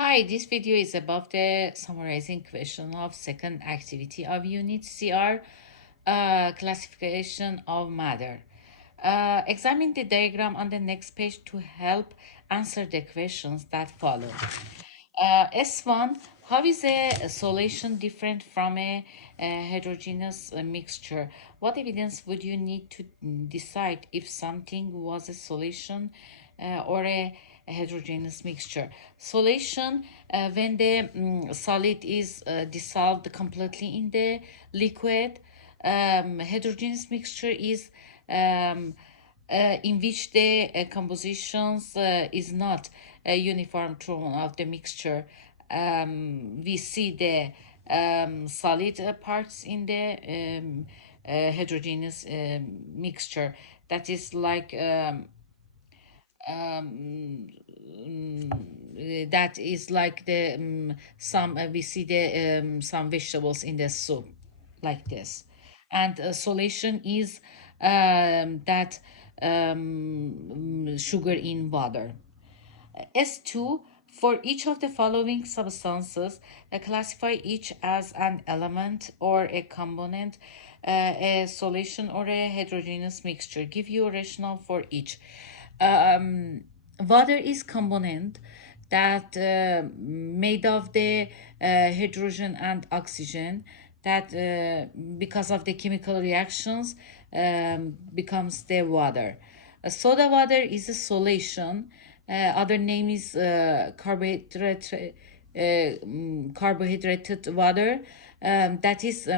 Hi, this video is about the summarizing question of second activity of Unit CR, classification of matter. Examine the diagram on the next page to help answer the questions that follow. S1, how is a solution different from a heterogeneous mixture? What evidence would you need to decide if something was a solution or a heterogeneous mixture? Solution, when the solid is dissolved completely in the liquid. Heterogeneous mixture is in which the compositions is not uniform throughout the mixture. We see the solid parts in the heterogeneous mixture. That is like that is like the some we see the some vegetables in the soup like this, and solution is that sugar in water. S2, for each of the following substances, classify each as an element or a component, a solution or a heterogeneous mixture. Give you a rationale for each. Water is component that made of the hydrogen and oxygen that because of the chemical reactions becomes the water. Soda water is a solution. Other name is carbohydrated water. That is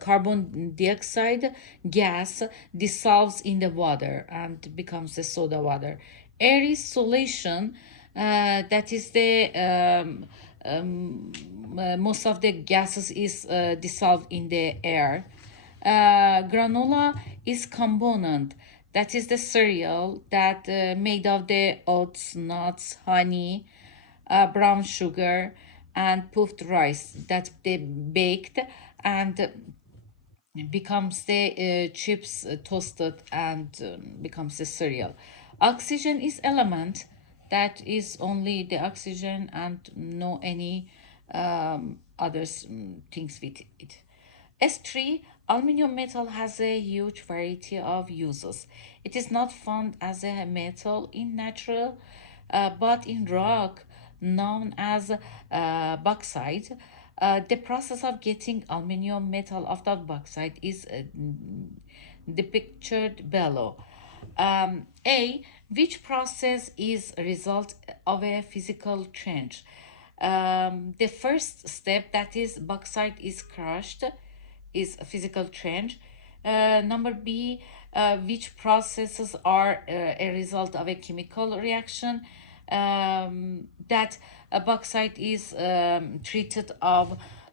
carbon dioxide gas dissolves in the water and becomes the soda water. Air is solution. That is the most of the gases is dissolved in the air. Granola is component. That is the cereal that made of the oats, nuts, honey, brown sugar, and puffed rice that they baked and becomes the chips toasted and becomes the cereal. Oxygen is element that is only the oxygen and no any others things with it. S3, aluminum metal has a huge variety of uses. It is not found as a metal in natural, but in rock known as bauxite. The process of getting aluminum metal out of bauxite is depicted below. A. Which process is a result of a physical change? The first step, that is bauxite is crushed, is a physical change. Number B, which processes are a result of a chemical reaction? That bauxite is treated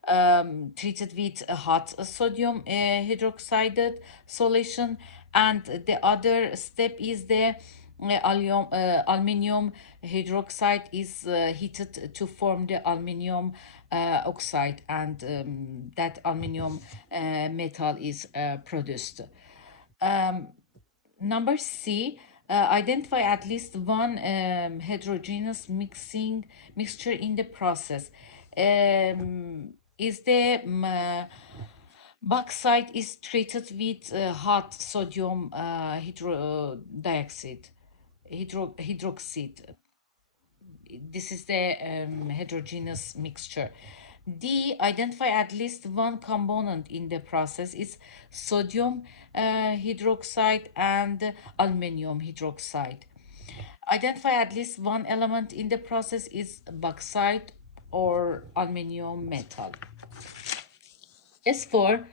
with a hot sodium hydroxide solution, and the other step is the aluminium hydroxide is heated to form the aluminium oxide, and that aluminium metal is produced. Number C, identify at least one heterogeneous mixture in the process. Is the bauxite is treated with hot sodium hydroxide. This is the heterogeneous mixture. D, identify at least one component in the process is sodium hydroxide and aluminum hydroxide. Identify at least one element in the process is bauxite or aluminum metal. S4,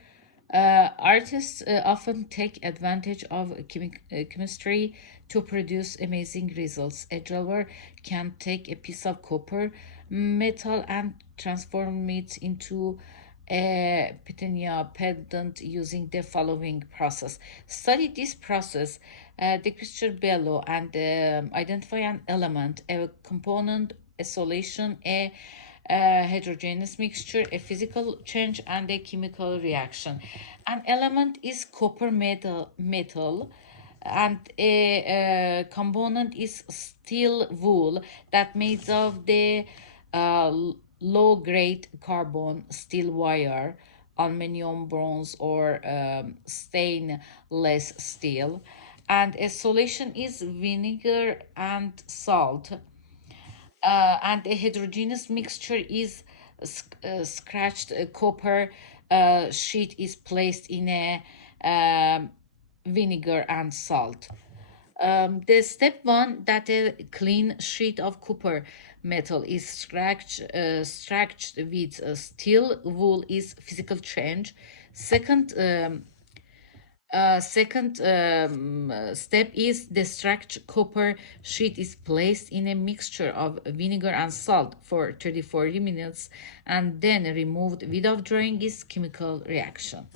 artists often take advantage of chemistry to produce amazing results. A drawer can take a piece of copper metal and transform it into a patina pendant using the following process. Study this process, the picture below, and identify an element, a component, a solution, a heterogeneous mixture, a physical change, and a chemical reaction. An element is copper metal. and a component is steel wool that made of the low grade carbon steel wire, aluminum, bronze, or stainless steel. And a solution is vinegar and salt, and a heterogeneous mixture is scratched copper sheet is placed in a vinegar and salt. The step one, that a clean sheet of copper metal is scratched with steel wool, is physical change. Second, step is the structured copper sheet is placed in a mixture of vinegar and salt for 30-40 minutes and then removed without drawing its chemical reaction.